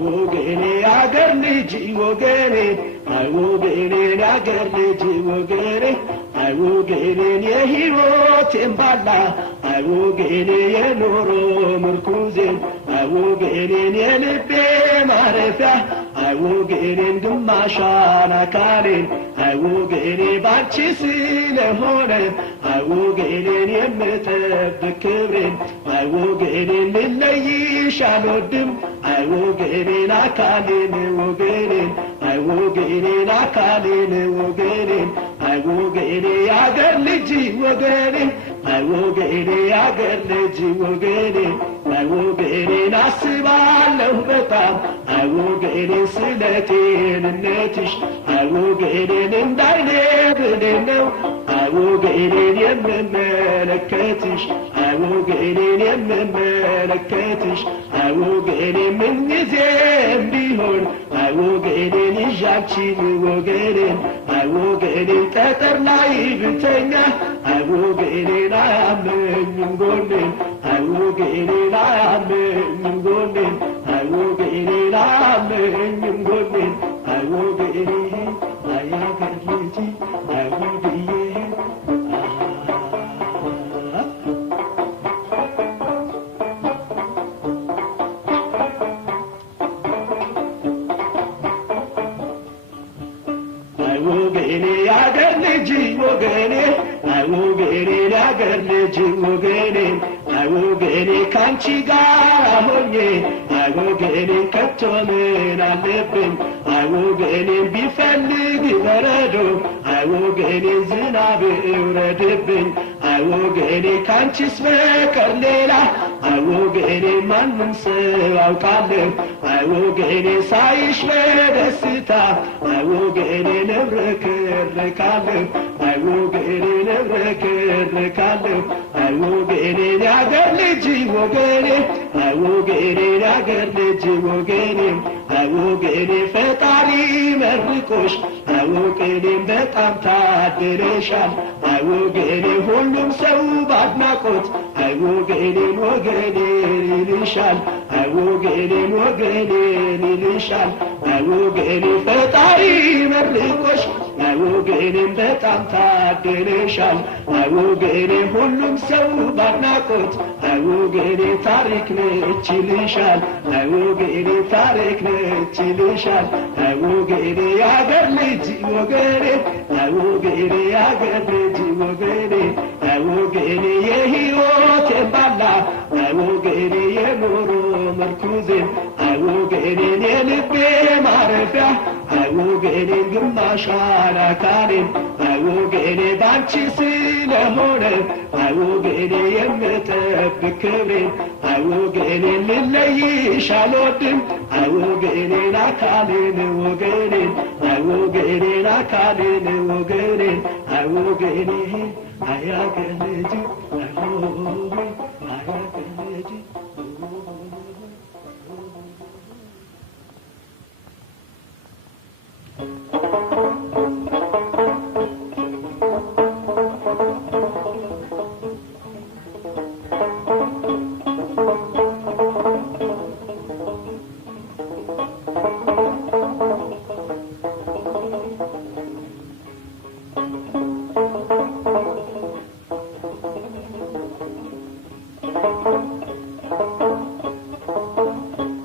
وقيني عقرني جي وقيني وقيني عقرني جي وقيني وقيني يا هيروت مبلا وقيني يا نور مركوزين وقيني يا لبي معرفة وقيني دماشان أكالين وقيني بانشي سيلهونين وقيني يمتب كبرين وقيني للي شالودم وقيني ناكالين وقيني وقيني ناكالين وقيني وقيني يا قرلجي وقيني وقيني يا قرلجي وقيني وقيني ناسبالله بطام وقيني سلتين النتش وقيني ندايني بدنو وقيني يم ملكتش وقيني يم ملكتش وقيني من زين بيهون وقيني نجابتين وقيني وقيني تتر لاي بتنيا وقيني نعمل قولي وقيني نعمل قولي وقيني نعمل قولي وقيني يا قلبي وقيني وقيني يا قرلجي وقيني وقيني يا قرلجي وقيني وقيني كانشي قارا هوني وقيني كتومين اللبن وقيني بيفلق بردو وقيني زناب يوردبن وقيني كانشي سبكر ليلة وقيني من ننسى وقالب وقيني سايش بدستا وقيني نبرك الركالب وقيني نبرك الركالب وقيني ناقر لجي وقيني وقيني ناقر لجي وقيني وقيني فتاري مرقوش وقيني بطعم تادرشان وقيني هلوم سو بعدناقوت وقيني وقيني لشان وقيني وقيني لشان وقيني فتاري مرقوش وقيني بطعم تادرشان وقيني هلوم سو بعدناقوت وقيني تاريك نتشلشان وقيني تاريك نتشلشان وقيني يا قرلجي وقيني وقيني يا قرلجي وقيني وقيني يا هيوت مبلا وقيني يا نور مركوزين وقيني يا لبي معرفة وقيني قماشان أكالين وقيني بانشي سيلهونين وقيني يمتب كبرين وقيني للي شالودم وقيني ناكالين وقيني وقيني ناكالين وقيني وقيني يا قلجي يا قلجي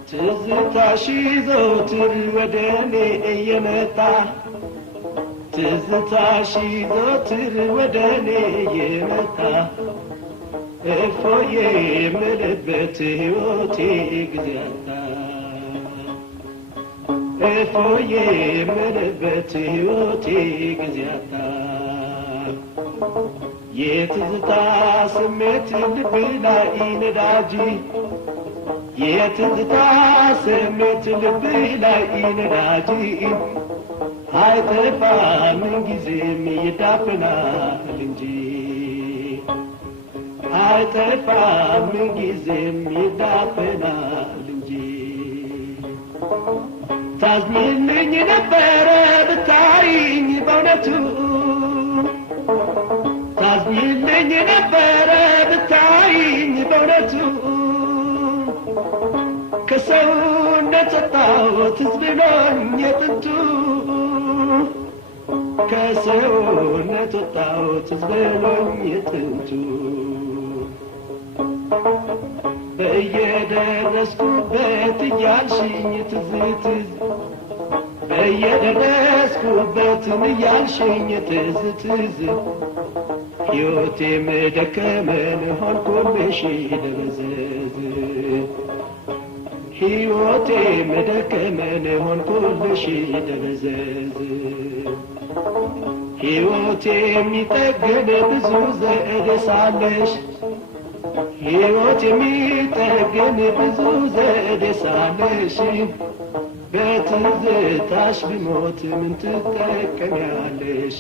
ትዝታሽ ዘወትር ወደኔ እየመጣ ትዝታሽ ዘወትር ወደኔ እየመጣ እፎዬ የምልበት ሕይወቴ ጊዜ አጣ እፎዬ የምልበት ሕይወቴ ጊዜ አጣ የትዝታ ስሜት ልብ ላይ ነዳጅ የትዝታ ስሜት ልብ ላይ ነዳጅ አይጠፋም ምንጊዜም ይዳፈናል እንጂ አይጠፋም ምንጊዜም ይዳፈናል እንጂ ታዝኝልኝ ነበረ ብታይኝ በእውነቱ ታዝኝልኝ ነበረ ብታይኝ በእውነቱ ከሰውነት ወጣሁት ትዝ ብሎኝ የጥንቱ ከሰውነት ወጣሁት ትዝ ብሎኝ የጥንቱ በየደረስኩበት እያልሽኝ ትዝ ትዝ በየደረስኩበትም እያልሽኝ ትዝ ትዝ ሕይወቴም ደከመን ሆንኩልሽ ደበዘዝ ሕይወቴም ደከመን ሆንኩልሽ ደበዘዝ ሕይወቴ የሚጠገን ብዙ ዘዴ ሳለሽ ሕይወት የሚጠገን ብዙ ዘዴ ሳለሽ በትዝታሽ ብሞት ምን ትጠቀሚያለሽ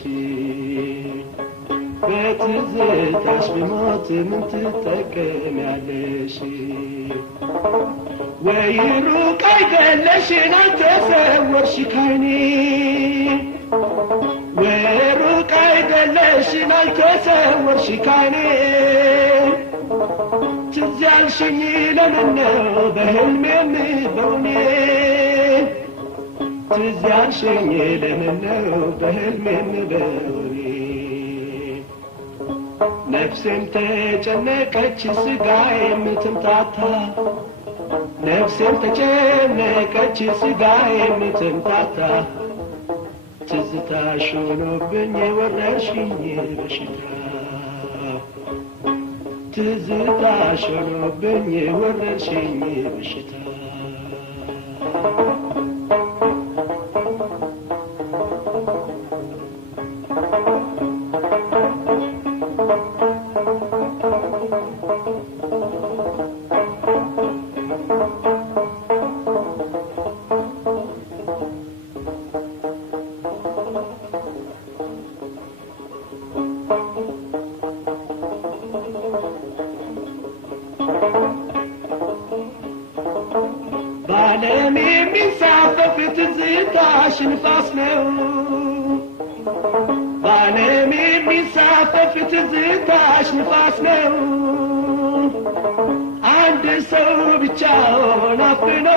በትዝታሽ ብሞት ምን ትጠቀሚያለሽ ወይ ሩቅ አይደለሽን አልተሰወርሽ ካይኔ ወይ ሩቅ አይደለሽን አልተሰወርሽ ካይኔ ትዝ ያልሽኝ ለምን ነው በሕልሜም በውኔ ትዝ ያልሽኝ ለምን ነው በሕልሜም በውኔ ነፍሴም ተጨነቀች ሥጋዬም ተምታታ ነፍሴም ተጨነቀች ሥጋዬም ተምታታ ትዝታሽ ሆኖብኝ ወረርሽኝ በሽታ ትዝታሽ ሆኖብኝ ወረርሽኝ በሽታ በዓለም የሚንሳፈፍ ትዝታሽ ንፋስ ነው በዓለም የሚንሳፈፍ ትዝታሽ ንፋስ ነው አንድ ሰው ብቻውን አፍኖ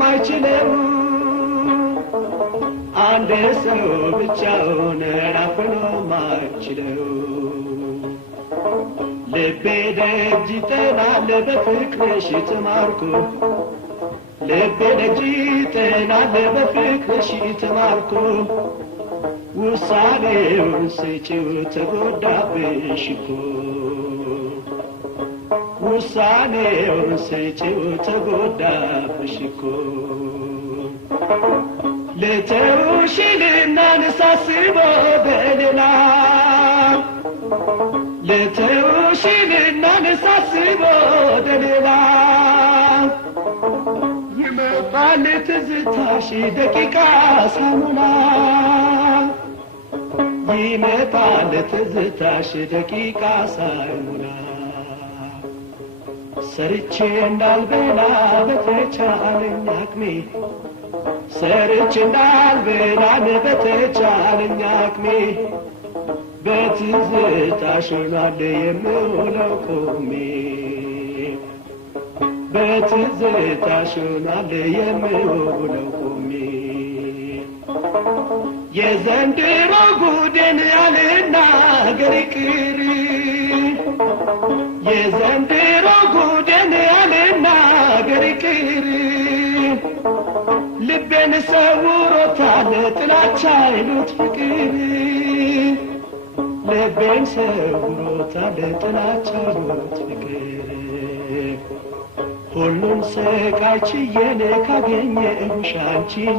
ማይችለው አንድ ሰው ብቻውን አፍኖ ማይችለው ልቤ ደጅ ይጠናል በፍቅርሽ ተማርኮ ልቤ ደጅ ይጠናል በፍቅርሽ ተማርኮ ውሳኔውን ስጪው ተጎዳብሽ እኮ ውሳኔውን ስጪው ተጎዳብሽ እኮ ልተውሽ ልናነሳስቦ በሌላ ልተውሽ ልናነሳስቦ በሌላ ይመጣል ትዝታሽ ደቂቃ ሳሙና ይመጣል ትዝታሽ ደቂቃ ሳሙና ሰርቼ እንዳልበላ በተቻለኝ አቅሜ ሰርቼ እንዳልበላ በተቻለኝ አቅሜ በትዝታሽ ሆኗል የምውለው ቆሜ በትዝታሽ ሆኗል የምውለው ቆሜ የዘንድሮ ጉዴን ያልናገር ይቅር የዘንድሮ ጉዴን ያልናገር ይቅር ልቤን ሰውሮታል ጥላቻ ይሉት ፍቅር ልቤን ሰውሮታል ጥላቻ ይሉት ፍቅር ሁሉን ስቃይ ችዬን ካገኘሁሽ አንቺን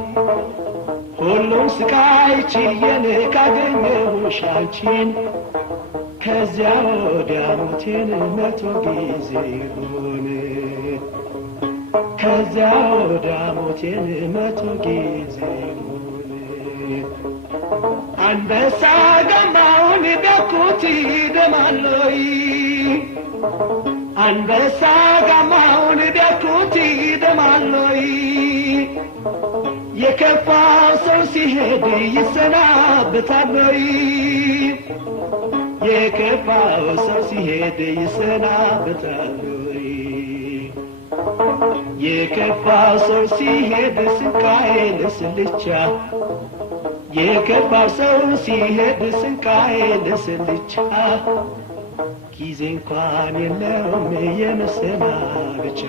ሁሉን ስቃይ ችዬን ካገኘሁሽ አንቺን ከዚያ ወዲያ ሞቴን 100 ጊዜ ይሁን ከዚያ ወዲያ ሞቴን 100 ጊዜ ይሁን አንበሳ ጋማውን ቢያኩት ይደማለይ አንበሳ ጋማውን ቢያኩት ይደማለይ የከፋው ሰው ሲሄድ ይሰናበታለይ የከፋው ሰው ሲሄድ ይሰናበታለይ የከፋው ሰው ሲሄድ ስቃዬን ስልቻ የከፋው ሰው ሲሄድ ስቃዬን ስልቻ ጊዜ እንኳን የለውም የመሰናበቻ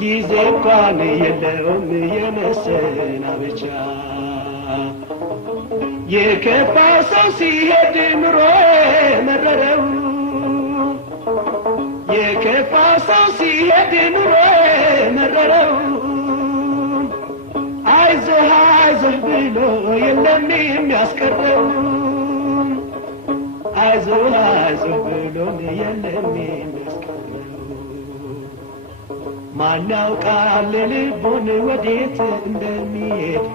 ጊዜ እንኳን የለውም የመሰናበቻ የከፋው ሰው ሲሄድ ኑሮ መረረው የከፋው ሰው ሲሄድ ኑሮ መረረው አይዞህ አይዞህ ብሎ የለም የሚያስቀረው አይዞህ አይዞህ ብሎ የለም የሚያስቀረው ማን ያውቃል ልቡን ወዴት እንደሚሄድ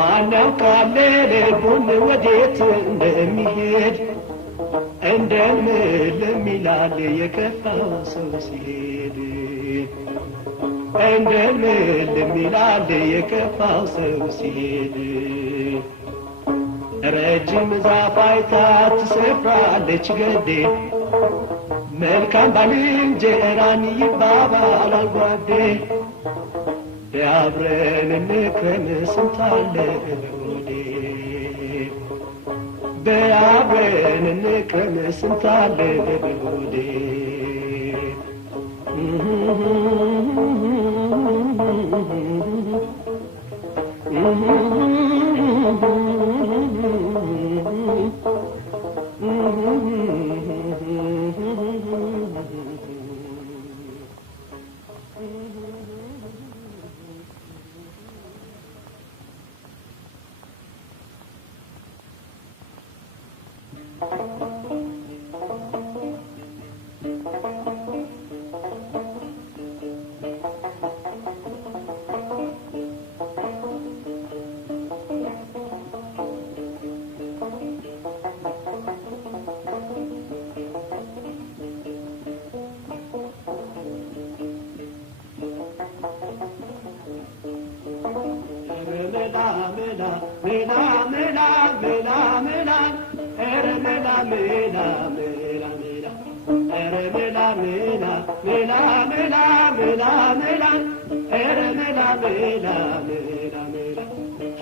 ማን ያውቃል ልቡን ወዴት እንደሚሄድ እንደምን ይላል የከፋው ሰው ሲሄድ እንደምን ይላል የከፋው ሰው ሲሄድ ረጅም ዛፍ አይታ ትሰፍራለች ገዴ መልካም ባልንጀራን ይባባላል ጓዴ አብረን እንከን ስንት አለ ሆዴ በአብረን እንከን ስንት አለ ሆዴ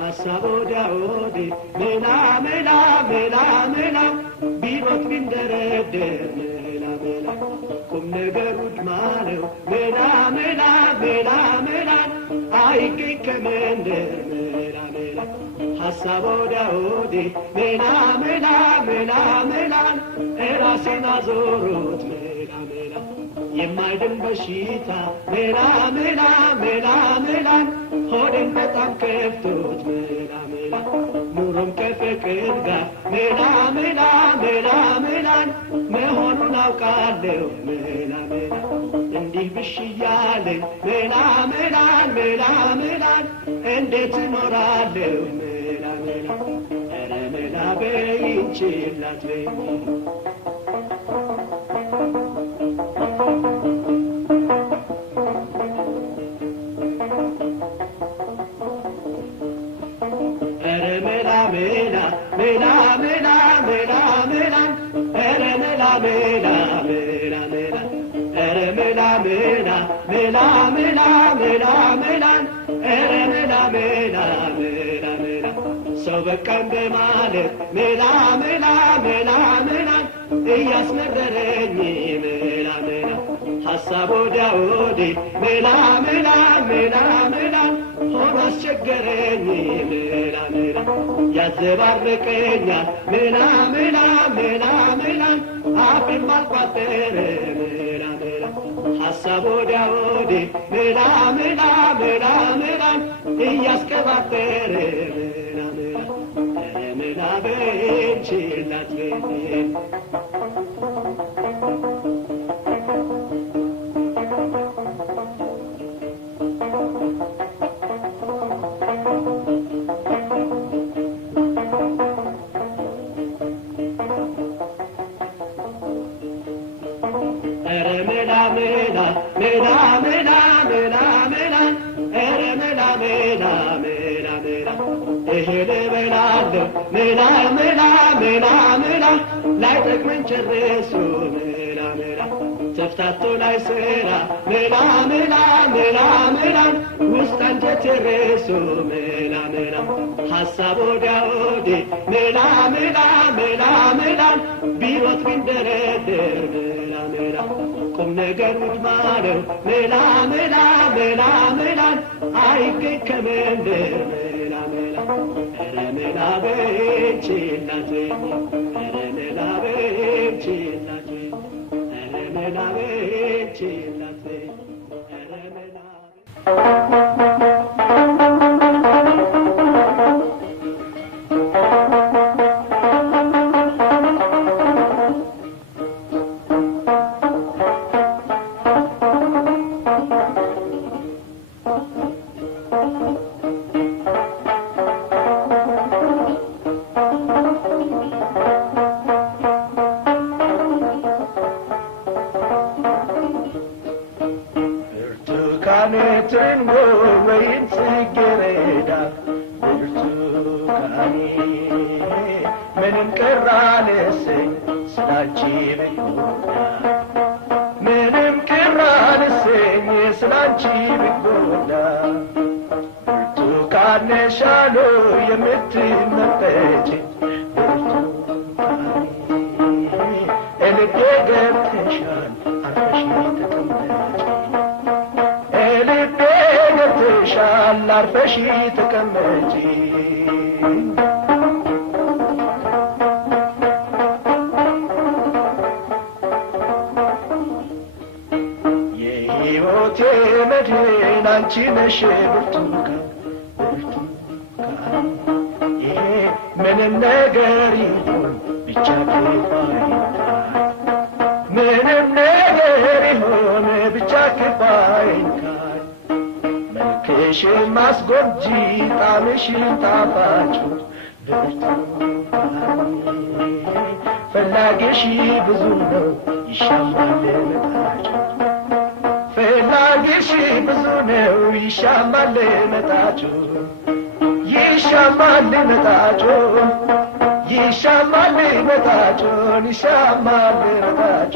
ሐሳቦ ዳውዲ ሜላ ሜላ ሜላ ሜላ ቢሮት ቢንደረደር ሜላ ሜላ ቁም ነገሩ ድማለው ሜላ ሜላ ሜላ ሜላ አይገኝ ከመንደር ሜላ ሜላ ሐሳቦ ዳውዲ ሜላ ሜላ ሜላ ሜላ ራሴን አዞሮት ሜላ ሜላ የማይድን በሽታ ሜላ ሜላ ሜላ ሜላ ሆዴን በጣም ከፍቶት ሜላ ሜላ ኑሮም ከፍቅር ጋር ሜላ ሜላ ሜላ ሜላን መሆኑን አውቃለሁ ሜላ ሜላ እንዲህ ብሽ እያለኝ ሜላ ሜላን ሜላ ሜላን እንዴት እኖራለሁ ሜላ ሜላ ኧረ ሜላ በይኝ ችላ አትበይኝ ሰው በቃም በማለት ሜላ ሜላ ሜላ ሜላ እያስመረረኝ ሜላ ሜላ ሐሳብ ወዲያ ወዲህ ሜላ ሜላ ሜላ ሜላ ሆኖ አስቸገረኝ ሜላ ሜላ ያዘባርቀኛል ሜላ ሜላ ሜላ ሜላ አፌን ማልቋጠር ሜላ ሜላ ሐሳብ ወዲያ ወዲህ ሜላ ሜላ ሜላ ሜላ እያስቀባጠረ ሜላ ሜላ በችላት ሜላ ሜላ ሜላ ሜላ ላይ ጠቅመን ጨርሱ ሜላ ሜላ ተፍታቶ ላይ ስራ ሜላ ሜላ ሜላ ሜላ ውስጥ አንጀት ጨርሱ ሜላ ሜላ ሐሳብ ወዲያ ወዲህ ሜላ ሜላ ሜላ ሜላ ቢሮጥ ቢንደረደር ሜላ ሜላ ቁም ነገር ውድማ ነው ሜላ ሜላ ሜላ ሜላ አይገኝ ከመንደር ሜላ ሜላ ሜላ በችላት ሜላ በችላት ሜላ በችላት ትንጎ ወይን ጽጌረዳ ብርቱካኔ ምንም ቀረ አልሰኝ ስላንቺ ብጎዳ ምንም ቀረ አልሰኝ ስላንቺ ብጎዳ ብርቱካን ነሽ አሉ የምትመጠጪ ብርቱካኔ እልቤ ገብተሻል አርፈሽ ተቀመጪ አርፈሽ ተቀመጪ የሕይወቴ መድህን አንቺ ነሽ ብርቱካን ብርቱካን ይሄ ምንም ነገር ይሁን ብቻ ክፋይንካን ምንም ነገር ይሁን ብቻ ክፋይንካን መልክሽን ማስጎምጂ ጣምሽን ጣፋጩ ብርቱካን ፈላጊሽ ብዙ ነው ይሻማል መጣጩ ፈላጊሽ ብዙ ነው ይሻማል መጣጩ ይሻማል መጣጩ ይሻማል መጣጩ ይሻማል መጣጩ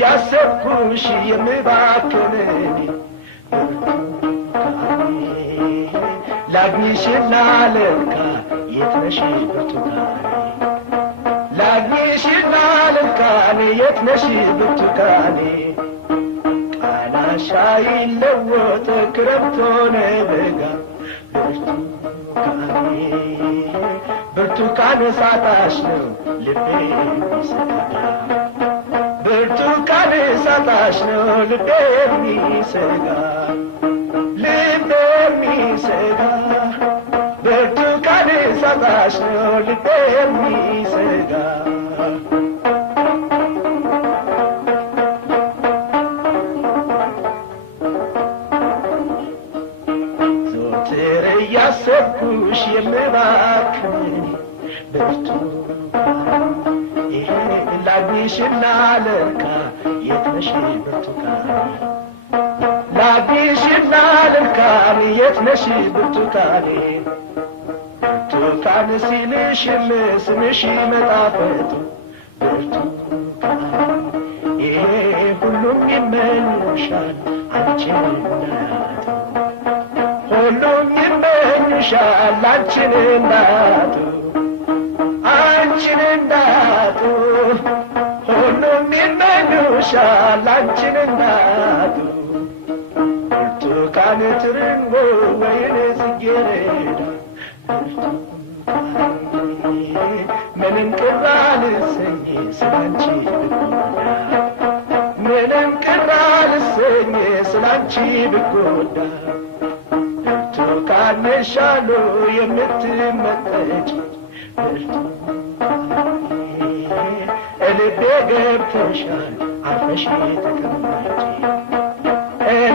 ያሰብኩሽ የምባክነኝ ብርቱካኔ ላግኝሽና ልርካ የት ነሽ ብርቱካኔ ላግኝሽና ልርካኔ የት ነሽ ብርቱካኔ ቃናሽ አይለወጥ ክረምት ሆነ በጋ ብርቱካኔ ብርቱካን ሳጣሽ ነው ልቤ የሚሰጋ ብርቱካን ሳጣሽ ነው ልቤ የሚሰጋ ልቤ የሚሰጋ ብርቱካን ሳጣሽ ነው ልቤ የሚሰጋ ዘወትር እያሰብኩሽ የምባክን ብርቱካን ላግኝሽና ልርካ የት ነሽ ብርቱካን ላግኝሽና ልርካን የት ነሽ ብርቱካኔ ብርቱካን ሲልሽም ስምሽ መጣፈጡ ብርቱካን ይሄ ሁሉም ይመኙሻል አንቺን እናቱ ሁሉም ይመኙሻል አንቺን እናቱ አንቺን እናቱ ሁሉም ይመኙሻል አንቺን እናቱ ብርቱካን ትርንጎ ወይን ጽጌረዳ ብርቱካን ምንም ቅር አልሰኝ ስላንቺ ብጎዳ ምንም ብጎዳ ካነሻሉ የምትመጠጭ ልቤ ገብተሻል አርፈሽ ተቀመጪ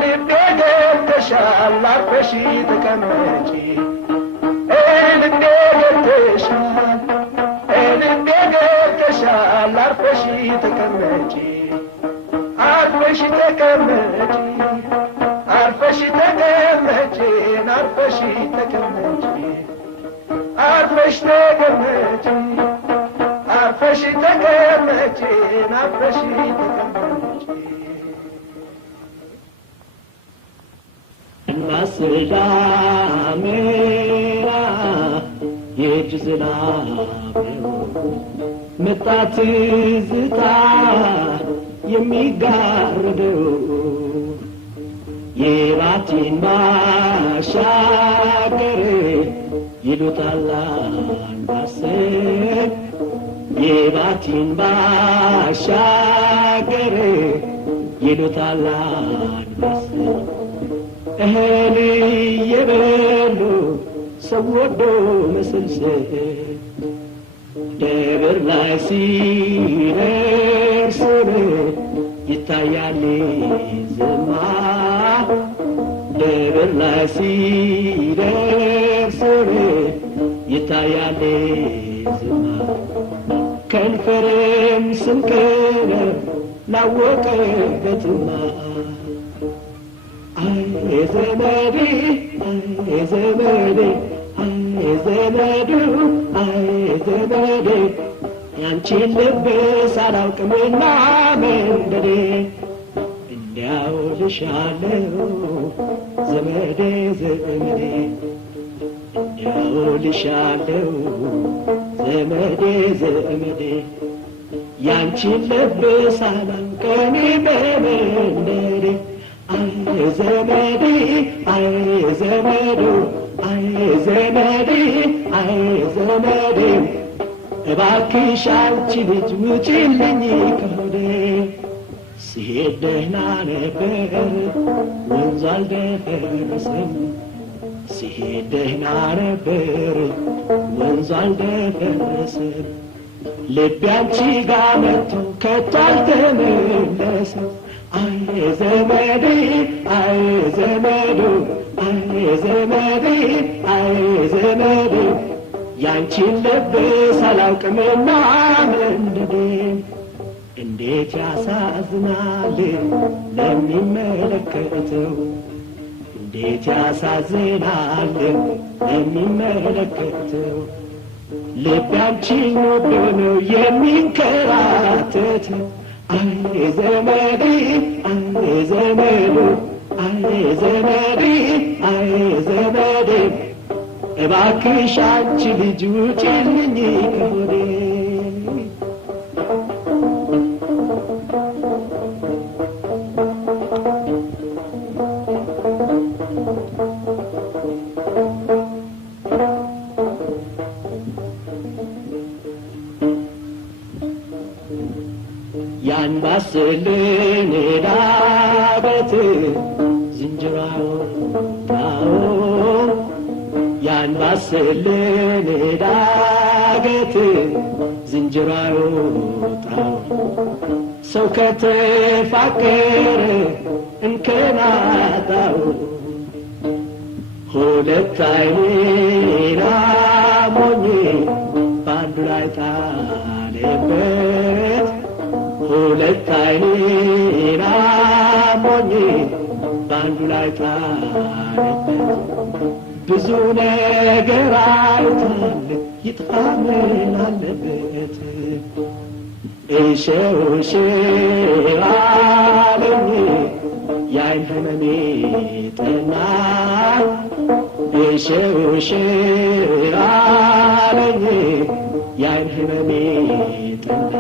ልቤ ገብተሻል አርፈሽ ተቀመጪ ልቤ ገብተሻል አርፈሽ ተቀመጪ አርፈሽ ተቀመጪ አርፈሽ ተቀመጪ አርፈሽ ተቀመጪ አርፈሽ ተቀመጪ አርፈሽ ተቀመጪ አርፈሽ ተቀመጪ ማስዳሜራ የጅዝላቤው መጣት ዝታ የሚጋርደው የራቲን ማሻገር ይሉታል አንባሰል የራቲን ማሻገር ይሉታል አንባሰል እህል የበሉ ሰው ወዶ መስልሰል ደብር ላይ ሲደርስ ይታያል ዝማ ደብር ላይ ሲደርስ ይታያል ዝማ ከንፈርም ስንከረ ላወቀበትማ አይ ዘመዴ አይ ዘመዴ አይ ዘመዱ አይ ዘመዴ ያንቺን ልብ ሳላውቅምና መንደዴ እንዲያው ልሻለው ዘመዴ ዘመዴ እንዲያው ልሻለው ዘመዴ ዘመዴ ያንቺን ልብ ሳላውቅም በመንደዴ አይ ዘመዴ አይ ዘመዱ አይ ዘመዴ አይ ዘመዴ እባክሽ አንቺ ልጅ ውጪልኝ ከሆዴ ሲሄድ ደህና ነበር ወንዙ አልደፈረሰም ሲሄድ ደህና ነበር ወንዙ አልደፈረሰም ልቤ አንቺ ጋር መጥቶ ከቶ አልተመለሰም አይ ዘመዴ አይ ዘመዱ አይ ዘመዴ አይ ዘመዴ ያንቺን ልብ ሳላውቅምና መንደዴ እንዴት ያሳዝናል ለሚመለከተው እንዴት ያሳዝናል ለሚመለከተው ልብ አንቺን ወዶ ነው የሚንከራተት አይ ዘመዴ አይ ዘመዱ አይ ዘመዴ አይ ዘመዴ እባክሽ አንቺ ልጅ ውጪልኝ ከሆዴ ያን ባስልኝ ዳበት ዝንጀራው ታው ያን ባስልኝ ዳገት ዝንጀራው ታው ሰው ከተፋቀረ እንከናታው ሁለት አይኔና ሞኝ ባንዱ ላይ ጣለበት ሁለት አይኔና ሞኝ ባንዱ ላይ ጣለበት ብዙ ነገር አይቷል ይጥፋ ምን አለበት እሸው አለኝ የዓይን ህመሜ ጠና እሸው አለኝ የዓይን ህመሜ ጠና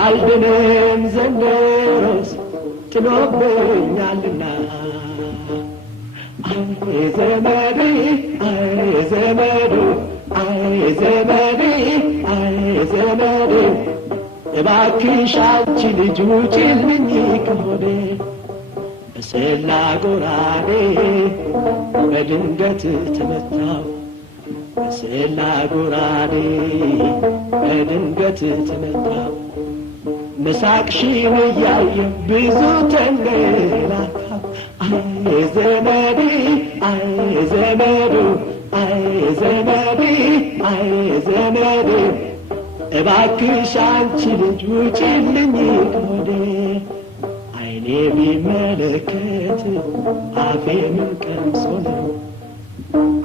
አልድንም ዘንድሮስ ጥሎብኛልና አይ ዘመዴ አይ ዘመዱ አይ ዘመዴ አይ ዘመዴ እባክሽ አንቺ ልጅ ውጪልኝ ከሆዴ በሰላ ጎራዴ በድንገት ተመታው በሰላ ጎራዴ በድንገት ተመታው መሳቅሽን እያየሁ ብዙ ተንገላታሁ አይ ዘመዴ አይ ዘመዱ አይ ዘመዴ አይ ዘመዴ እባክሽ አንቺ ልጅ ውጪልኝ ከሆዴ አይኔ ቢመለከት አፌ ምን ቀምሶ ነው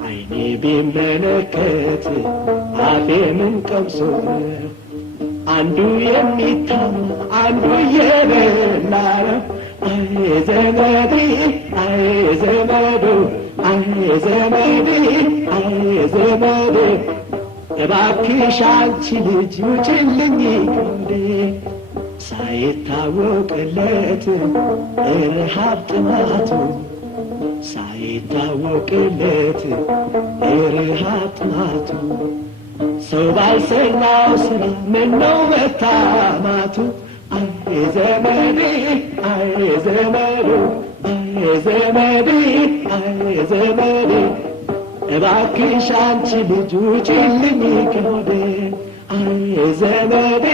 አይኔ ቢመለከት አፌ ምን ቀምሶ ነው አንዱ የሚታማ አንዱ የበላ ነው አይ ዘመዴ አይ ዘመዱ አይ ዘመዴ አይ ዘመዴ እባክሽ አንቺ ልጅ ውጪልኝ ከሆዴ ሳይታወቅለት ረሃብ ጥማቱ ሳይታወቅለት ረሃብ ጥማቱ ሰው ባልሰራው ስራ ምነው መታማቱ አይ ዘመዴ አይ ዘመዱ አይ ዘመዴ አይ ዘመዴ እባክሽ አንቺ ልጅ ውጪልኝ ከሆዴ አይ ዘመዴ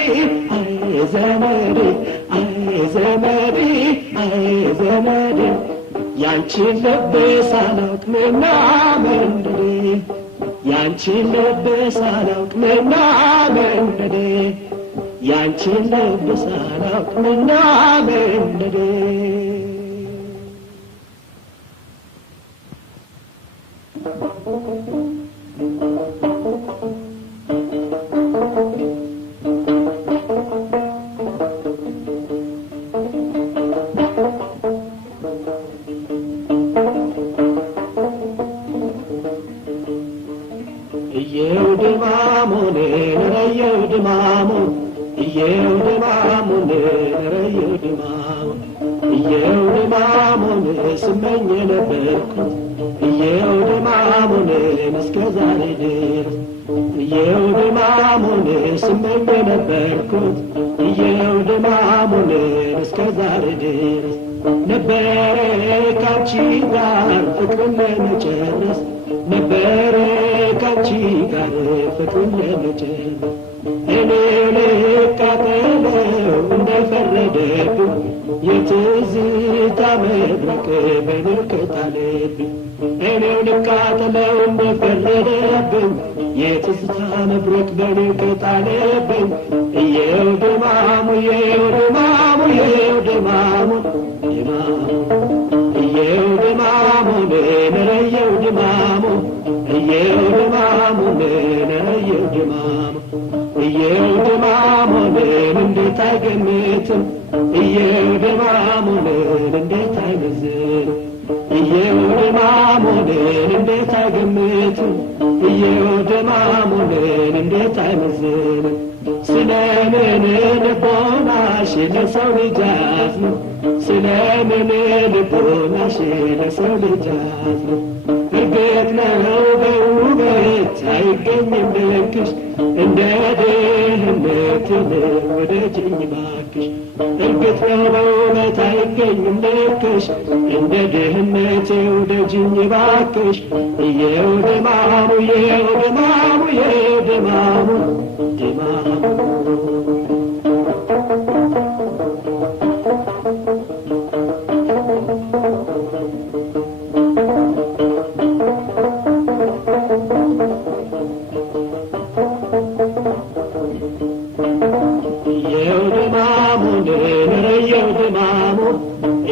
አይ ዘመዴ አይ ዘመዴ አይ ዘመዴ ያንቺን ልብ ሳላውቅ ምና መንደዴ ያንቺን ልብ ሳላውቅ ምና መንደዴ ያንቺን ልብ ሳላውቅ ምና መንደዴ ስመኝ ነበርኩት እየው ድማሙን እስከ ዛሬ ድረስ እየው ድማሙን ስመኝ ነበርኩት እየው ድማሙን እስከ ዛሬ ድረስ ነበረ ካንቺ ጋር ፍቅርን ለመጨረስ ነበረ ካንቺ ጋር ፍቅርን ለመጨረስ እኔ ልቃጠለው እንደፈረደብኝ የትዝታ መብረቅ በንቀት አለብኝ እኔው ልቃጠለው እንደፈረደብኝ የትዝታ መብረቅ በንቀት አለብኝ እየው ድማሙ እየው ድማሙ እየው ድማሙ ድማሙ እየው ድማሙ ነረየው ድማሙ እየው ድማሙ ነረየው ድማሙ እየው ድማሙን እንዴት አይገምትም እየው ድማሙን እንዴት አይመዝንም እየው ድማሙን እንዴት አይገምትም እየው ድማሙን እንዴት አይመዝንም ስለምን ልቦናሽ ለሰው ልጅ አዝኖ ስለምን ልቦናሽ ለሰው ልጅ አዝኖ እርግጥ ነው በውበት አይገኝም ልክሽ እንደ ድህነት ወደጅኝ ባክሽ እርግጥ ነው በውበት አይገኝም ልክሽ እንደ ድህነት ወደጅኝ ባክሽ እየው ድማሙ እየው ድማሙ እየው ድማሙ ድማሙ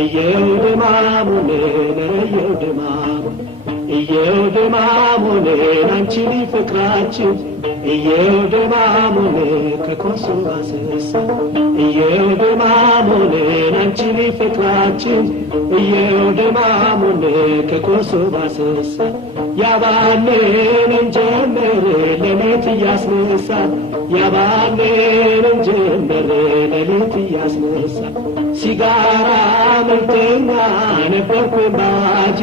እየው ድማሙን ነረየው ድማሙ እየው ድማሙን አንቺ ፍቅራችን እየው ድማሙን ከኮሶ አሰሳ እየው ድማሙን አንቺ ፍቅራችን እየው ድማሙን ከኮሶ አሰሳ ያባንን ጀመር ለሌት ያስነሳል ያባንን ጀመር ለሌት ያስነሳል ሲጋራ መልተኛ ነበርኩ ባጅ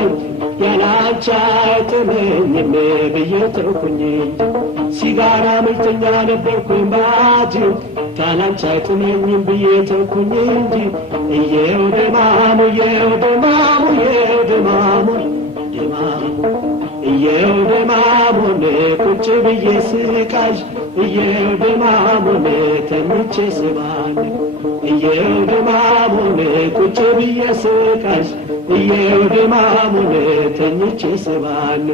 ያላንቺ አይጥመኝም ብዬ ተውኩኝ ሲጋራ ምርተኛ ነበርኩኝ ባጂው ታላንቻ አይጥመኝም ብዬ ተውኩኝ እንጂ እየው ድማሙ እየው ድማሙ እየው ድማሙ ድማሙ እየው ድማሙን ቁጭ ብዬ ስቃዥ እየው ድማሙን ተኝቼ ስባል እየው ድማሙን ቁጭ ብዬ ስቃዥ እየው ድማሙን ተኝቼ ስባል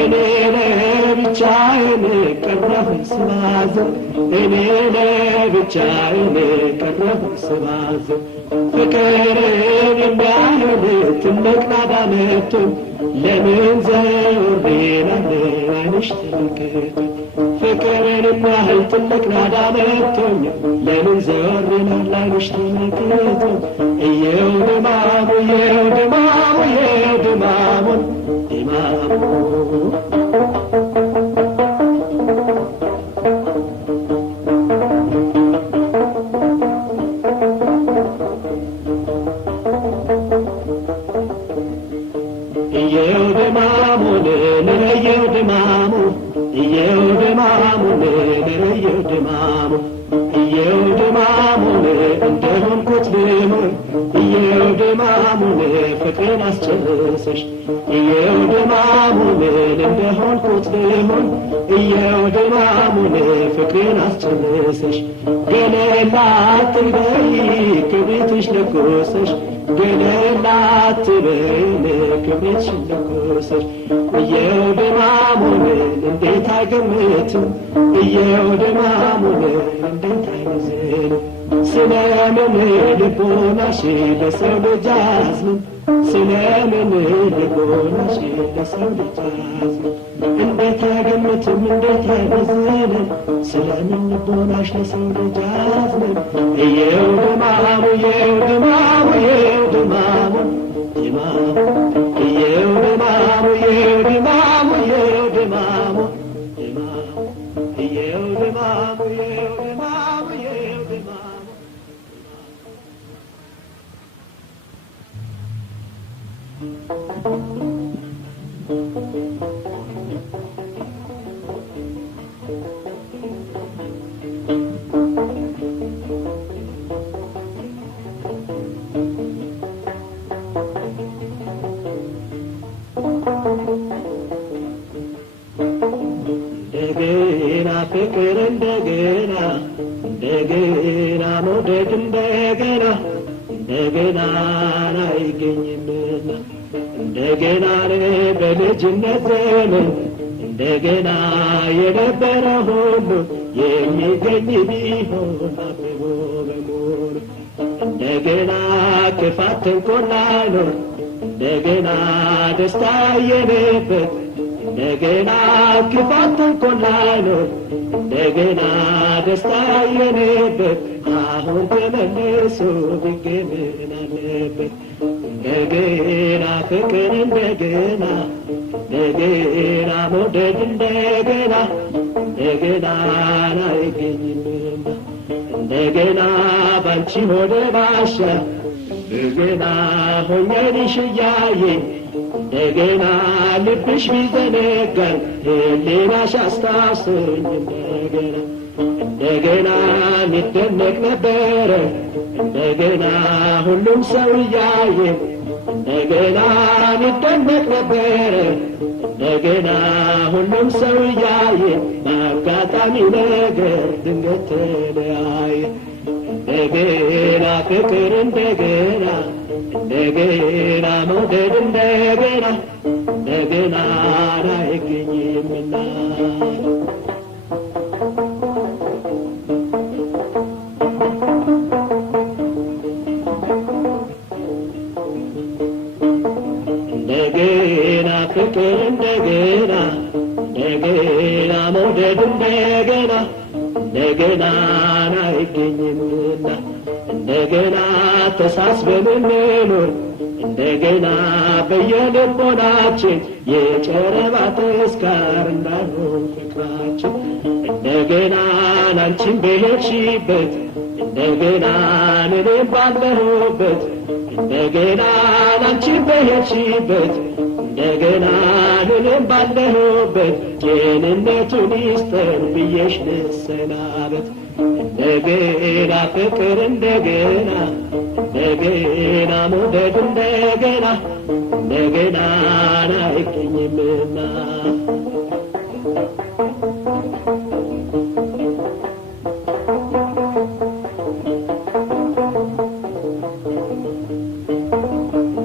እኔ ለብቻዬን ቀረሁ ስባዝን እኔ ለብቻዬን ቀረሁ ስባዝን ፍቅርን የሚያህል ትልቅ ናዳ መጥቶ ለምን ዘወር ይላል ዓይንሽ ተመልክቶ ፍቅርን የሚያህል ትልቅ ናዳ መጥቶኝ ለምን ዘወር ይላል ዓይንሽ ተመልክቶ እየው ድማሙ እየው ድማሙ እየው ድማሙ ድማሙ እየው ድማሙን እየው ድማሙ እየው ድማሙን እየው ድማሙ እየው ድማሙን እንደሆንኩት ልሙን እየው ድማሙን ፍቅርን አስጨርሰሽ እየው ድማሙን እንደሆንኩት ልሙን እየው ድማሙን ፍቅርን አስጨርሰሽ ገለላ አትበይ ክብሪትሽ ለኮሰሽ ገለላ አትበይን ክብሪትሽ ለኮሰሽ እየው ድማሙን እንዴት አይገምትም እየው ድማሙን እንዴት አይመዝንም ስለምን ልቦናሽ ለሰው ልጅ አዝንም ስለምን ልቦናሽ ለሰው ልጅ አዝንም እንዴት አይገምትም እንዴት አይመዝንም ስለምን ልቦናሽ ለሰው ልጅ አዝንም እየው ድማሙ እየው ድማሙ እየው ድማሙ ድማሙ እየው ድማሙ እየው ድማሙ እየው ድማሙ ድማሙ እየው ድማሙ እየው ድማሙ እየው ድማሙ እንደገና ፍቅር እንደገና እንደገና መውደድ እንደገና እንደገና አይገኝምና እንደገና በልጅነት ዘመን እንደገና የነበረ ሁሉ የሚገኝ ቢሆን አብቦ በሙሉ እንደገና ክፋት ተንኮል አይኖር እንደገና ደስታ የሌበት እንደገና ክፋት ተንኮል አይኖር እንደገና ደስታ የሌበት አሁን ተመልሶ ቢገኝ ምን አለበት እንደገና ፍቅር እንደገና እንደገና መውደድ እንደገና እንደገና አይገኝምና እንደገና ባንቺ ሆነ ባሻ እንደገና ሆኜልሽ እያየኝ እንደገና ልብሽ ቢዘነጋኝ ሕሊናሽ አስታውሶኝ እንደገና እንደገና ሚደነቅ ነበረ እንደገና ሁሉም ሰው እያየኝ እንደገና ሚደነቅ ነበረ እንደገና ሁሉም ሰው እያየኝ በአጋጣሚ ነገር ድንገት ተለያየ እንደገና ፍቅር እንደገና እንደገና መውደድ እንደገና እንደገና አይገኝምና እንደገና ፍቅር እንደገና እንደገና መውደድ እንደገና እንደገና አይገኝምና እንደገና ተሳስበን እንኖር እንደገና በየልቦናችን የጨረባ ተስካር እንዳልሆን ፍቅራችን እንደገና ላንቺን በሄድሽበት እንደገና እኔም ባለሁበት እንደገና ላንቺን በሄድሽበት እንደገና እኔም እኔም ባለሁበት ጤንነቱን ይስጠን ብዬሽ ልሰናበት። እንደገና ፍቅር እንደገና እንደገና መውደድ እንደገና እንደገና አይገኝምና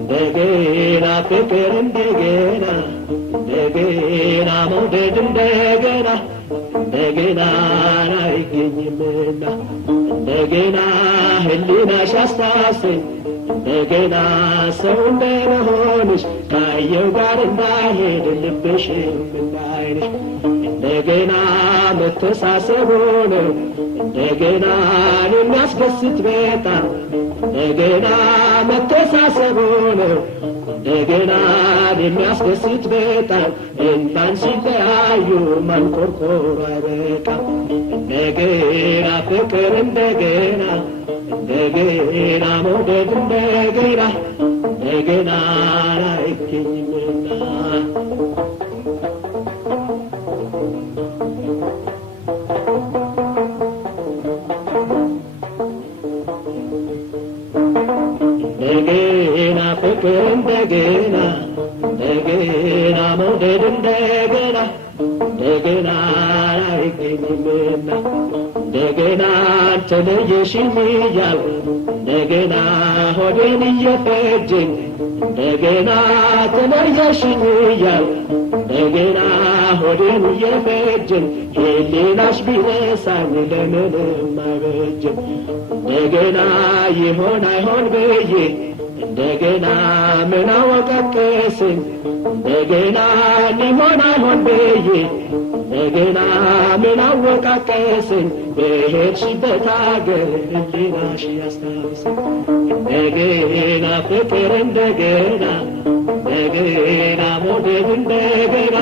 እንደገና ፍቅር እንደገና እንደገና መውደድ እንደገና እንደገና አይገኝምና እንደገና ህሊናሽ አስታውሰኝ እንደገና ሰው እንደመሆንሽ ካየው ጋር እንዳይሄድ ልብሽም እንዳይልሽ እንደገና መተሳሰብ ሆነ እንደገና የሚያስደስት በጣም እንደገና መተሳሰብ ሆነ እንደገና የሚያስደስት በጣም እንኳን ሲለያዩ ማንቆርቆር አይበቃም። እንደገና ፍቅር እንደገና እንደገና መውደድ እንደገና እንደገና አይገኝምና እንደገና ፍቅር እንደገና እንደገና መውደድ እንደገና እንደገና አይገኝምና እንደገና ተለየሽኝ እያልኩ እንደገና ሆዴን እየፈጀኝ እንደገና ተለየሽኝ እያልኩ እንደገና ሆዴን እየፈጀኝ ህሊናሽ ቢረሳኝ ለምንም አይበጅም። እንደገና ይሆን አይሆን ብዬ እንደገና ምን አወቃቀሰኝ እንደገና ሊሆን አይሆን ብዬ እንደገና ምን አወቃቀሰኝ በሄድሽበት አገር ህሊናሽ ያስታውሰኝ። እንደገና ፍቅር እንደገና እንደገና መውደድ እንደገና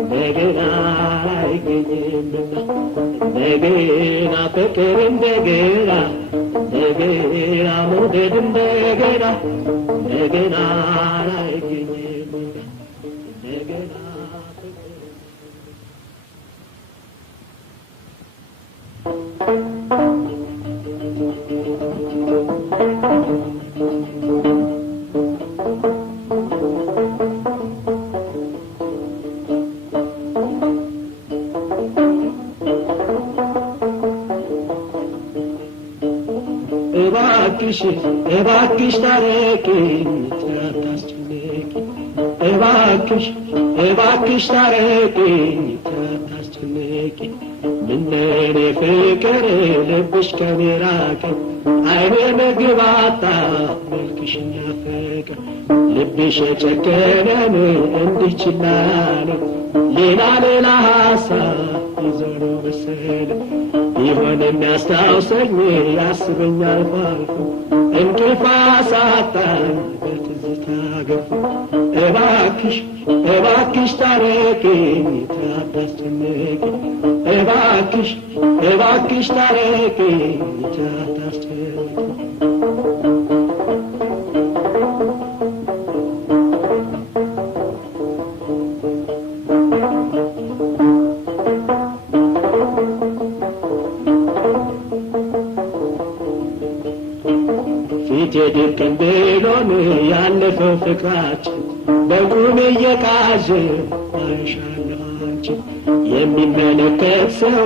እንደገና አይገኝምና እንደገና ፍቅር እንደገና እንደገና መውደድ እንደገና እንደገና አይገኝምና እንደገና እባክሽ እባክሽ ታረቂኝ አታስጨንቂ እባክሽ እባክሽ ታረቂኝ አታስጨንቂ ምነኔ ፍቅር ልብሽ ከኔ ራቀ አይኔ ምግብ አጣ መልክሽ ናፈቀ ልብሽ የጨከነን እንዲህ ችላ ነው ሌላ ሌላ ሀሳብ ይዞ ነው መሰለ ይሆን የሚያስታውሰኝ ያስበኛል አልፎ እንቅልፍ አሳጣኝ በትዝታ ገፎ እባክሽ እባክሽ ታረቂኝ አታስጨንቂ እባክሽ እባክሽ ታረቂኝ አታስጨንቂ ፊቴ ድቅን ብሎን ያለፈው ፍቅራችን በቁሜ እየቃዠ አይሻለሁ አንቺን የሚመለከት ሰው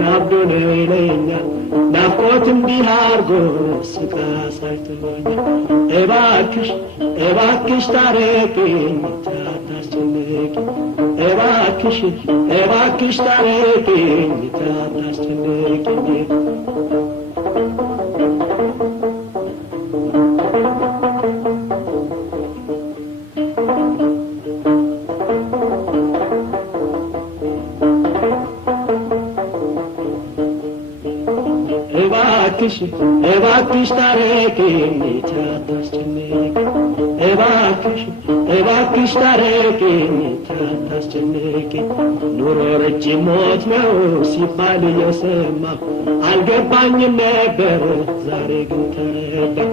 ናብዶ ነው ይለኛል ናፍቆት እንዲህ አርጎ ስቃ ሳይተወኛል እባክሽ እባክሽ ታረቂኝ አታስጨንቂ እባክሽ እባክሽ ታረቂኝ አታስጨንቂ እባክሽ እባክሽ ታረቂኝ አታስጨንቂ እባክሽ እባክሽ ታረቂኝ አታስጨንቂ ኑሮ ረጅም ሞት ነው ሲባል እየሰማሁ አልገባኝም ነበር ዛሬ ግን ተረዳሁ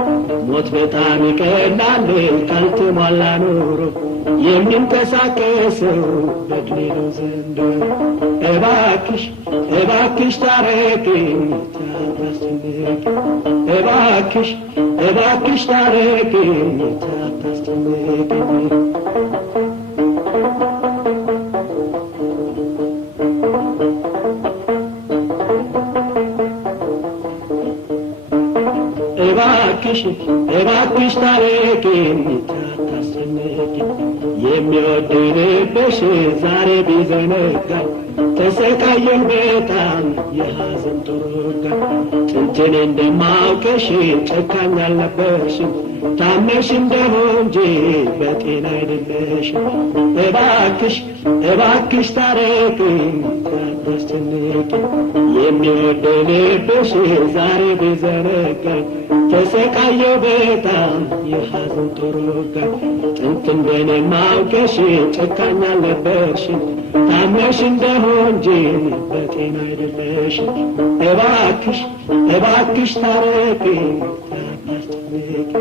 ሞት በጣም ይቀላል ካልተሟላ ኑሮ የሚንቀሳቀሰው በእድሜ ነው ዘንድሮ። እባክሽ እባክሽ ታረቂኝ ታታስጨንቂኝ፣ እባክሽ እባክሽ ታረቂኝ ታታስጨንቂኝ። እባክሽ እባክሽ ታረቂኝ ታታስጨንቂኝ። የሚወደኝ ልብሽ ዛሬ ቢዘነጋኝ ተሰቃየሁ በጣም የሐዘን ጦር ጋር። ጥንትን እንደማውቅሽ ጨካኝ አልነበርሽም፣ ታመሽ እንደሆን እንጂ በጤና አይደለሽም። እባክሽ እባክሽ ታረቂኝ ታታስጨንቂኝ። የሚወደኝ ልብሽ ዛሬ ቢዘነጋኝ ተሰቃየሁ በጣም የሐዘን ጦር ጋር። ጥንት እንደማውቅሽ ጨካኝ አልነበርሽም፣ ታመሽ እንደሆን እንጂ በጤና አይደለሽም። እባክሽ እባክሽ ታረቂኝ ታታስጨንቂኝ።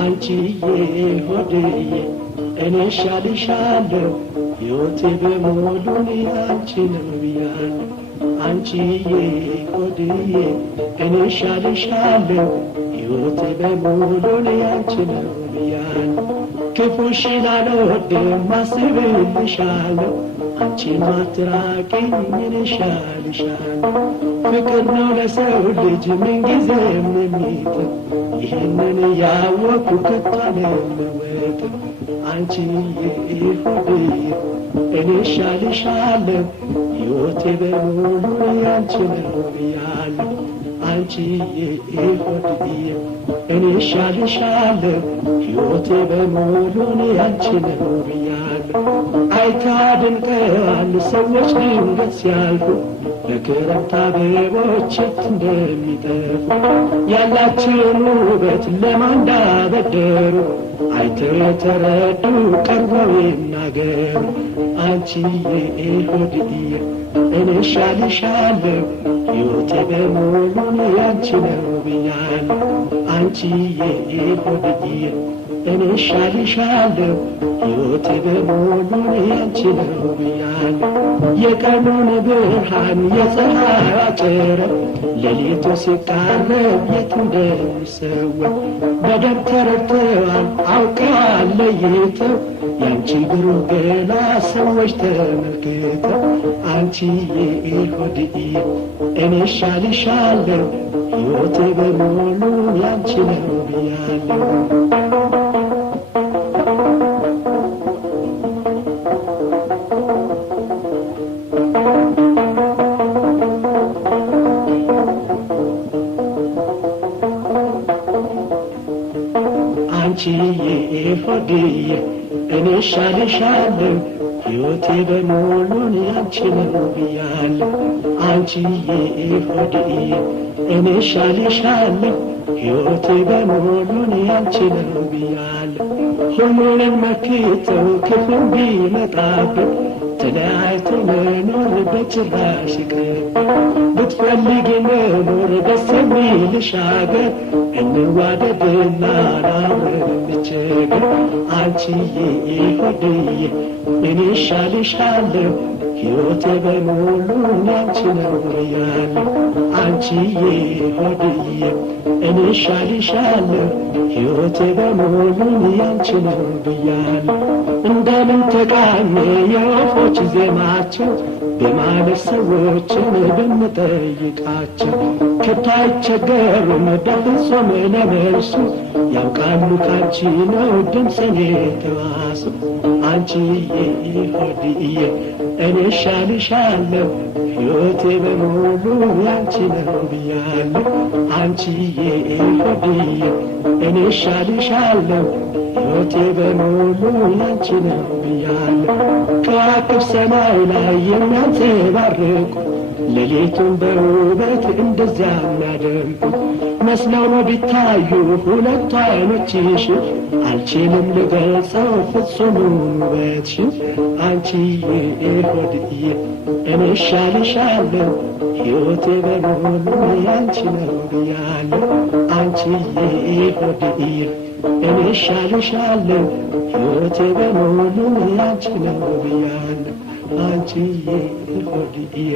አንቺዬ ሆድዬ እኔ እሻልሻለሁ፣ ሕይወቴ በሙሉ ያንቺ ነው ብያለሁ። አንቺዬ ሆድዬ እኔ እሻልሻለሁ፣ ሕይወቴ በሙሉ ያንቺ ነው ብያለሁ። ክፉሽን አልወድም አስብልሻለሁ፣ አንቺን አትራቂኝ እኔ እሻልሻለሁ። ፍቅር ነው ለሰው ልጅ ምንጊዜም የሚጥም፣ ይህንን ያወቅኩ ከቶ አልለወጥም። አንቺዬ ሆድዬ እኔ እሻልሻለሁ፣ ሕይወቴ በሙሉ ያንቺ ነው ብያለሁ። አንቺዬ ሆድዬ እኔ እሻልሻለሁ፣ ሕይወቴ በሙሉ ያንቺ ነው ብያለሁ። አይታድንቀዋል ሰዎች ድንገት ሲያልፉ፣ ለክረምት አበቦች የት እንደሚጠፉ፣ ያላቸውን ውበት ለማን እንዳበደሩ አይተው የተረዱ ቀርበው ይናገሩ። አንቺዬ ሆድዬ እኔ እሻልሻለሁ፣ ሕይወቴ በሙሉ ያንቺ ነው ብያለሁ። አንቺዬ ሆድዬ እኔ እሻልሻለሁ፣ ሕይወቴ በሙሉ ያንቺ ነው ብያለሁ። የቀኑን ብርሃን የፀሐይ ጨረር ሌሊቱ ሲቃረብ የት እንደሚሰወር በደንብ ተረድተዋል አውቀዋል ለይተው፣ ያንቺ ብሩህ ገላ ሰዎች ተመልክተው። አንቺዬ ሆድዬ እኔ እሻልሻለሁ፣ ሕይወቴ በሙሉ ያንቺ ነው ብያለሁ። አንቺዬ ሆድዬ እኔ እሻልሻለሁ፣ ሕይወቴ በሙሉ ያንቺ ነው ብያለሁ። አንቺዬ ሆድዬ እኔ እሻልሻለሁ፣ ሕይወቴ በሙሉ ያንቺ ነው ብያለሁ። ሁሉንም መክተው ክፉ ቢመጣብን ተለያይቶ መኖር በጭራሽ ይቅርብን። ብትፈልጊ መኖር ደስ የሚልሽ አገር እንዋደድና አብረን እንቸገር። አንቺዬ ሆድዬ እኔ እሻልሻለሁ፣ ሕይወቴ በሙሉ ያንቺ ነው ብያለሁ። አንቺዬ ሆድዬ እኔ እሻልሻለሁ፣ ሕይወቴ በሙሉ ያንቺ ነው ብያለሁ። እንደምን ተቃኘ የወፎች ዜማቸው በማለት ሰዎችን ብንጠይቃቸው ከቶ አይቸገሩም በፍጹም ለመልሱ፣ ያውቃሉ ካንቺ ነው ድምፅን የተዋሱ። አንቺዬ ሆድዬ እኔ እሻልሻለሁ ሕይወቴ በሙሉ ያንቺ ነው ብያለሁ አንቺዬ ሆድዬ እኔ እሻልሻለሁ ሕይወቴ በሙሉ ያንቺ ነው ብያለሁ ከዋክብት ሰማይ ላይ የሚያንጸባርቁ ሌሊቱን በውበት እንደዚያ የሚያደምቁ መስለው ነው ቢታዩ ሁለቱ ዓይኖችሽ አልችልም ልገልጸው ፍጹሙን ውበትሽን አንቺዬ ሆድዬ እኔ እሻልሻለሁ ሕይወቴ በሙሉ ያንቺ ነው ብያለሁ አንቺዬ ሆድዬ እኔ እሻልሻለሁ ሕይወቴ በሙሉ ያንቺ ነው ብያለሁ አንቺዬ ሆድዬ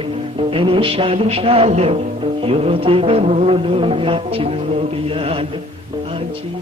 እኔ እሻልሻለሁ ሕይወቴ በሙሉ ያንቺ ነው ብያለሁ አንቺዬ